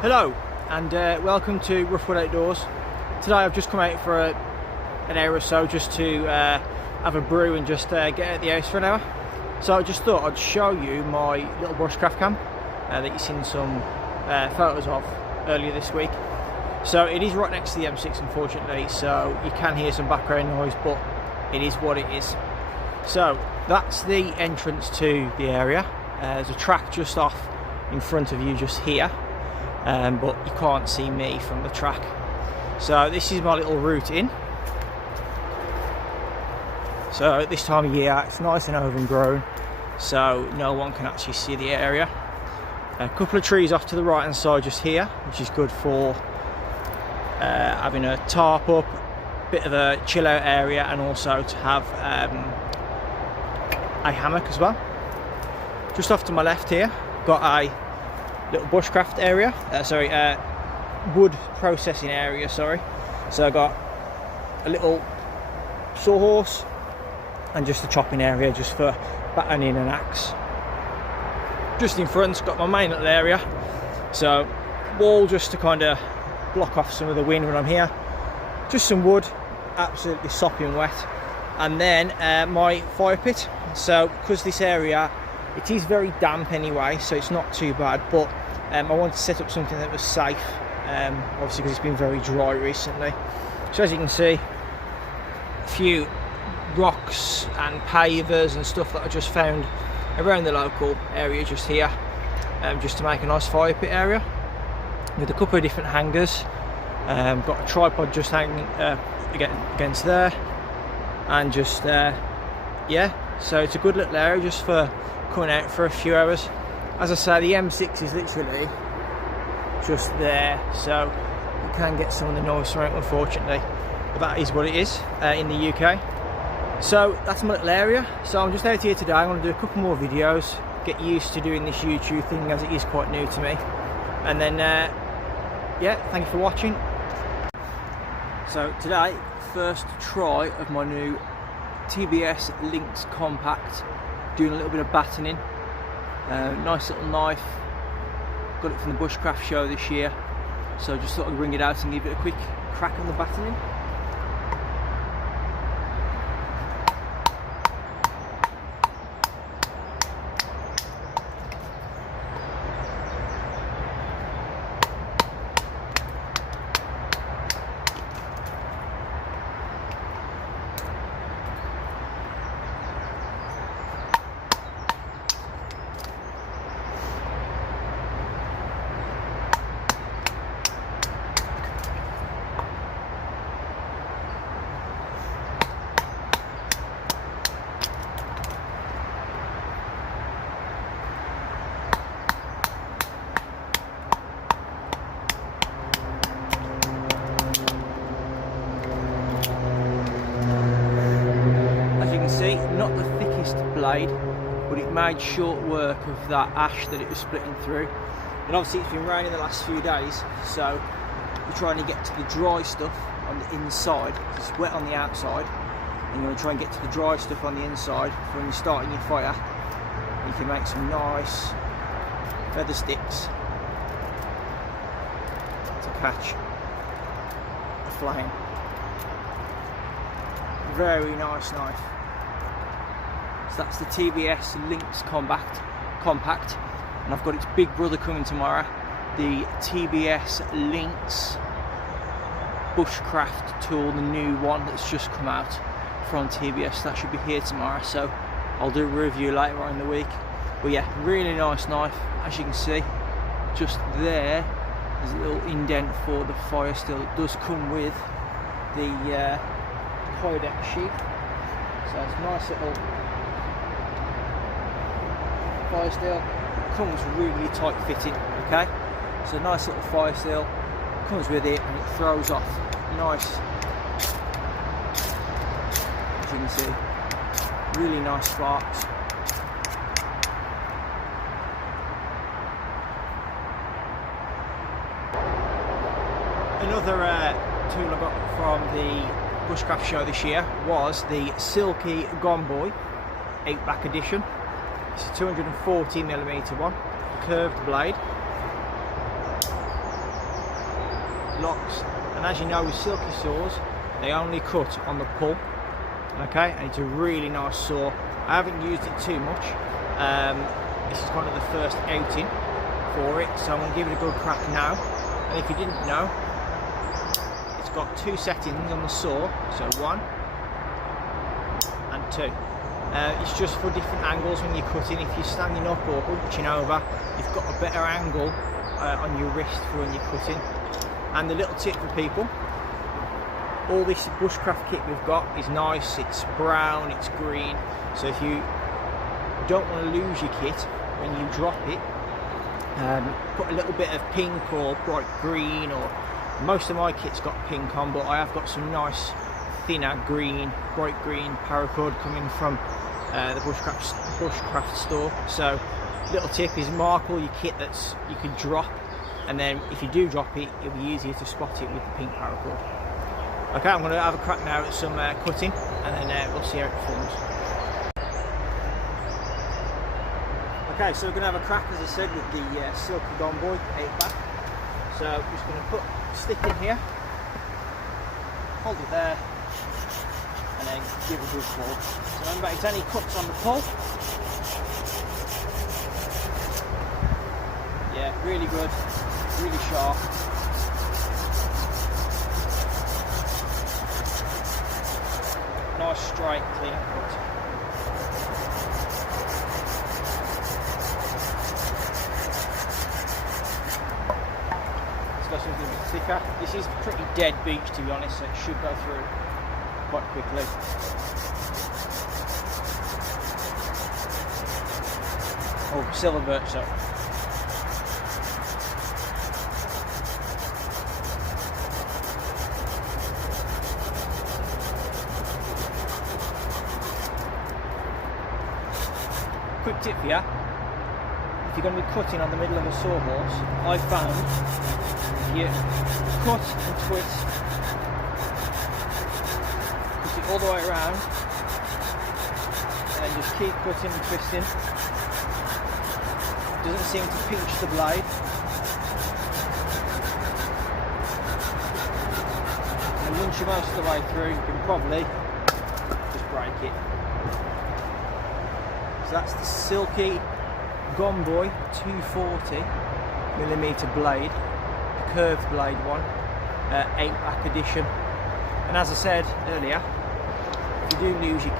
Hello and welcome to Roughwood Outdoors. Today I've just come out for an hour or so just to have a brew and just get out of the house for an hour. So I just thought I'd show you my little bushcraft camp that you've seen some photos of earlier this week. So it is right next to the M6 unfortunately, so you can hear some background noise, but it is what it is. So that's the entrance to the area. There's a track just off in front of you just here. But you can't see me from the track. So this is my little route in. So at this time of year it's nice and overgrown, so no one can actually see the area. A couple of trees off to the right hand side just here, which is good for having a tarp up, bit of a chill out area, and also to have a hammock as well. Just off to my left here, got a little bushcraft area, wood processing area, sorry. So I got a little sawhorse and just a chopping area just for battening an axe. Just in front, got my main little area, so wall just to kind of block off some of the wind when I'm here. Just some wood, absolutely sopping wet, and then my fire pit. So because this area, it is very damp anyway, so it's not too bad, but I wanted to set up something that was safe, obviously because it's been very dry recently. So as you can see, a few rocks and pavers and stuff that I just found around the local area just here, just to make a nice fire pit area with a couple of different hangers. Got a tripod just hanging against there, and just yeah, so it's a good little area just for coming out for a few hours. As I say, the M6 is literally just there, so you can get some of the noise from it unfortunately, but that is what it is in the UK. So that's my little area. So I'm just out here today. I'm going to do a couple more videos, get used to doing this YouTube thing as it is quite new to me, and then yeah, thank you for watching. So today, first try of my new TBS Lynx Compact, doing a little bit of battening. Nice little knife, got it from the bushcraft show this year, so just thought I'd bring it out and give it a quick crack on the battening. See, not the thickest blade, but it made short work of that ash that it was splitting through. And obviously it's been raining the last few days, so we're trying to get to the dry stuff on the inside. It's wet on the outside, and you want to try and get to the dry stuff on the inside for when you're starting your fire. You can make some nice feather sticks to catch the flame. Very nice knife. So that's the TBS Lynx Compact, and I've got its big brother coming tomorrow, the TBS Lynx Bushcraft tool, the new one that's just come out from TBS. That should be here tomorrow, so I'll do a review later on in the week. But yeah, really nice knife. As you can see, just there's a little indent for the fire steel. It does come with the Kydex sheath, so it's a nice little fire steel. It comes really tight fitting, okay, so nice little fire steel comes with it, and it throws off nice, as you can see, really nice sparks. Another tool I got from the bushcraft show this year was the Silky Gomboy 8-back edition. It's a 240mm one, curved blade. locks. And as you know, with silky saws, they only cut on the pull. Okay, and it's a really nice saw. I haven't used it too much. This is kind of the first outing for it, so I'm going to give it a good crack now. And if you didn't know, it's got 2 settings on the saw, so 1 and 2. It's just for different angles when you're cutting. If you're standing up or hunching over, you've got a better angle on your wrist for when you're cutting. And the little tip for people, all this bushcraft kit we've got is nice, it's brown, it's green, so if you don't want to lose your kit when you drop it, put a little bit of pink or bright green, or most of my kit's got pink on, but I have got some nice thinner green, bright green paracord coming from the bushcraft store. So little tip is mark all your kit that's you can drop, and then if you do drop it, it'll be easier to spot it with the pink paracord. Okay, I'm going to have a crack now at some cutting, and then we'll see how it performs. Okay, so we're going to have a crack, as I said, with the silky gomboy 8-back. So I'm just going to put stick in here, hold it there, and then give a good pull. So remember, it's any cuts on the pull. Yeah, really good, really sharp. Nice straight, clean cut. Let's go something a bit thicker. This is pretty dead beech, to be honest, so it should go through quite quickly. Oh, silver birch, so. Quick tip here, if you're going to be cutting on the middle of a sawhorse, I found if you cut and twist, put it all the way around, and then just keep cutting and twisting, it doesn't seem to pinch the blade, and once you're most of the way through, you can probably just break it. So that's the silky gomboy 240mm blade, the curved blade one, 8-back edition. And as I said earlier, if you do lose your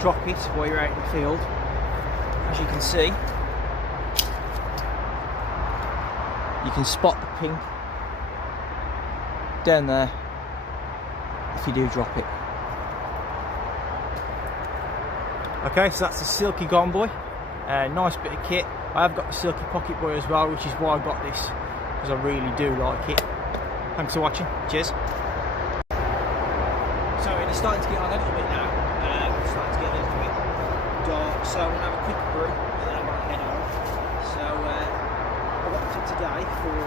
drop it while you're out in the field, as you can see, you can spot the pink down there if you do drop it. Okay, so that's the silky gomboy, nice bit of kit. I have got the silky pocket boy as well, which is why I got this, because I really do like it. Thanks for watching, cheers. So it's starting to get on a little bit now, it's starting to get a little bit dark, so I'm going to have a quick brew and then I'm going to head on. So I got for today for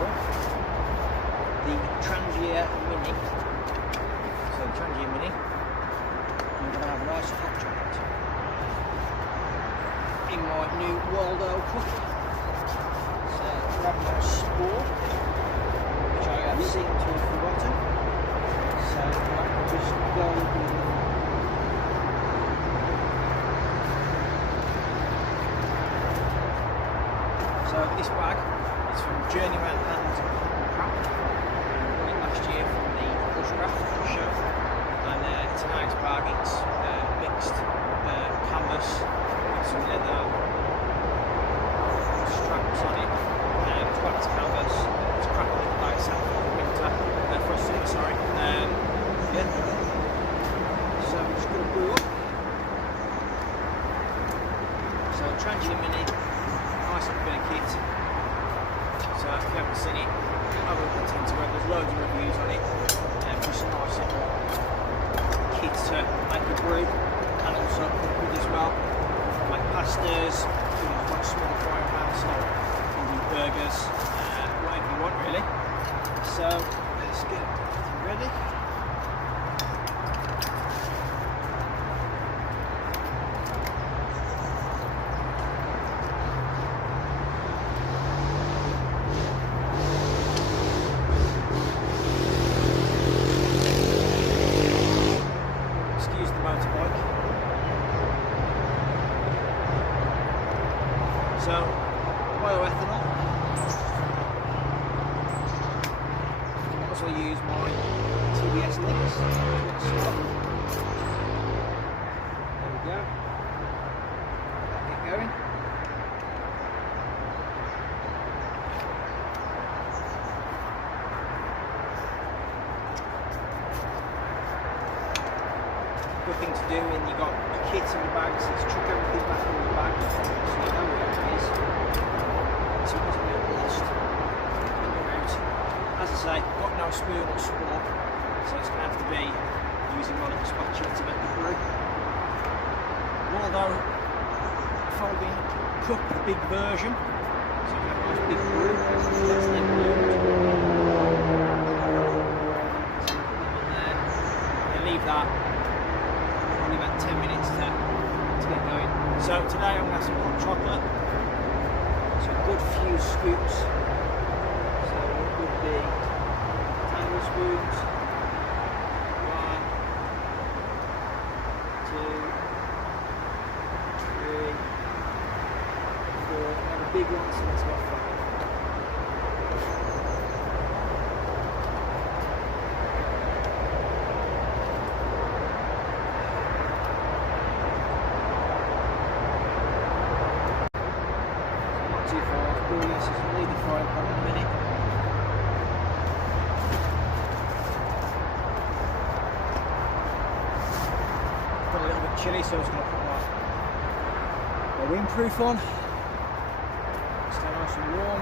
the trangia mini. So the trangia mini, I'm going to have a nice hot chocolate in my new wildo cup. So grab my spore, which I have seemed to have forgotten. So I can just go with so this bag is from Journeyman and Craft. I got it last year from the bushcraft show, and it's a nice bag. It's mixed canvas with some leather straps on it. It's wax canvas. It's crackling like sand for the winter, for summer, sorry. Yeah. So I'm just going to brew up. So trangia mini, nice little bit of kit. So if you haven't seen it, have a look at Instagram. There's loads of reviews on it. Just a nice little kit to make a brew, and also cook as well. Like pastas, quite small frying pan, so you can do burgers, whatever you want really. So let's get ready. I use my TBS lynx. There we go. Get going. Good thing to do when you got your kit in the bag, so chuck everything back in the bag so you know where it is, so it doesn't get lost when you're out. As I say, got no spoon or spork, so it's going to have to be using my little spatula to make the brew. Although folding cup big version, so you have a nice big brew, that's then and leave that about 10 minutes to get going. So today I'm going to have some hot chocolate, so a good few scoops, so it would be tablespoons, 1, 2, 3, 4, and a big one, so let's go 5. Chilly, so I was going to put my windproof on. Stay nice and warm.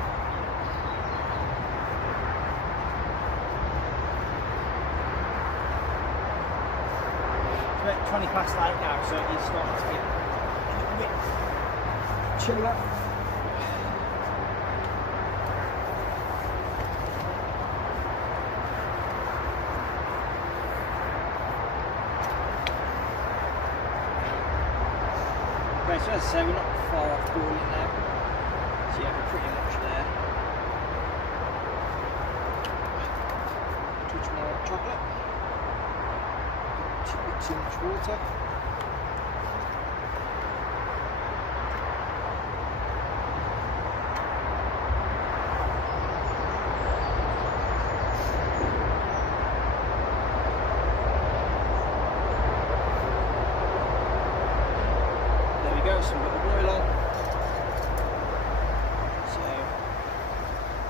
It's about 20 past 8 now, so it's starting to get a little bit chillier. Okay, so as I say, we're not far off boiling now, so yeah, we're pretty much there. Touch more chocolate, a bit too much water. So we've got the boil on, so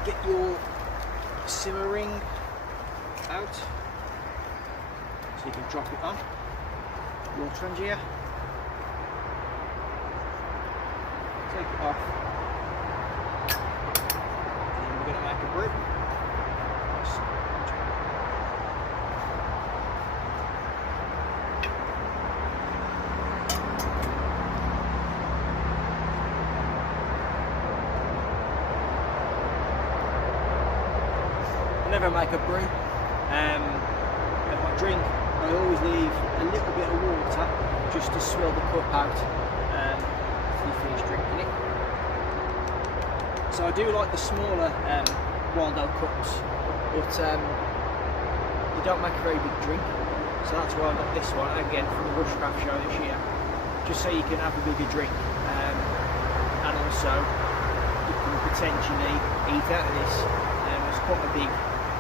get your simmering out so you can drop it on your trangia, take it off, and then we're going to make a brew. Never make a brew. If I drink, I always leave a little bit of water just to swill the cup out after you finish drinking it. So I do like the smaller wildo cups, but they don't make a very big drink. So that's why I got this one again from the bushcraft show this year, just so you can have a bigger drink, and also you can potentially eat out of this. It's quite a big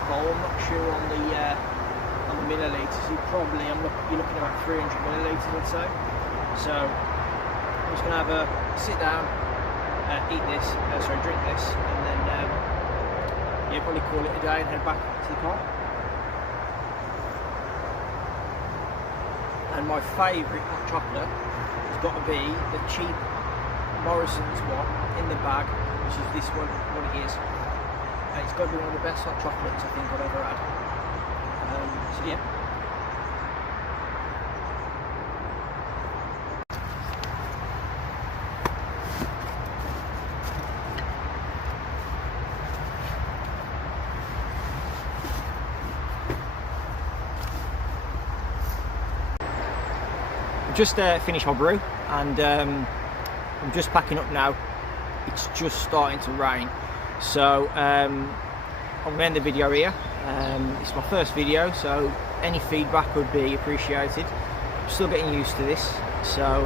bowl. I'm not sure on the millilitres. You're looking at about 300 millilitres, I'd say. So I'm just going to have a sit down, drink this, and then yeah, probably call it a day and head back to the car. And my favourite hot chocolate has got to be the cheap Morrison's one in the bag, which is this one, what it is. It's got to be one of the best hot chocolates I think I've ever had. So yeah. I've just finished my brew, and I'm just packing up now. It's just starting to rain. So I'm going to end the video here. It's my first video, so any feedback would be appreciated. I'm still getting used to this, so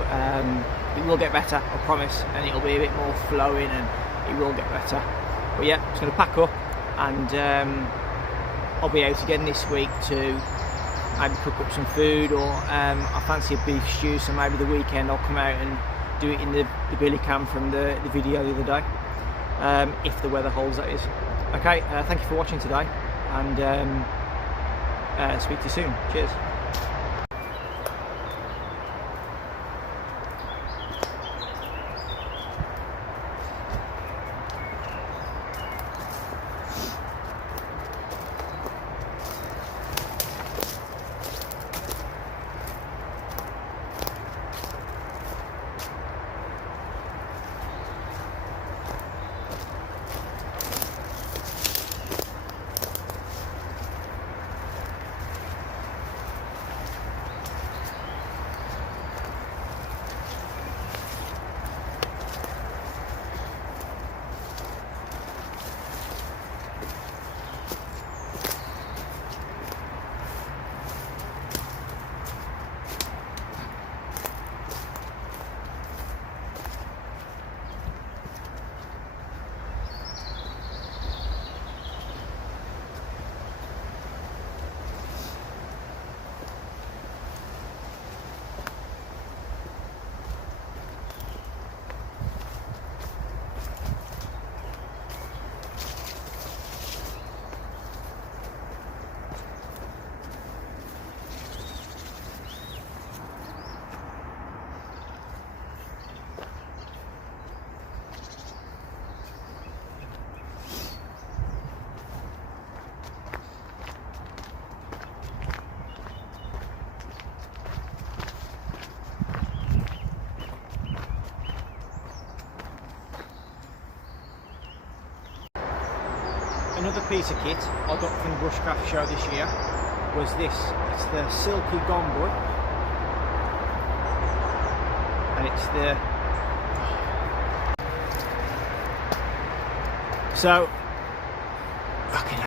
it will get better, I promise, and it'll be a bit more flowing and it will get better. But yeah, I'm just going to pack up and I'll be out again this week to maybe cook up some food, or I fancy a beef stew, so maybe the weekend I'll come out and do it in the billy cam from the video the other day, if the weather holds, that is. Okay, thank you for watching today, and speak to you soon. Cheers. Another piece of kit I got from the bushcraft show this year was this. It's the silky gomboy, and it's the so fucking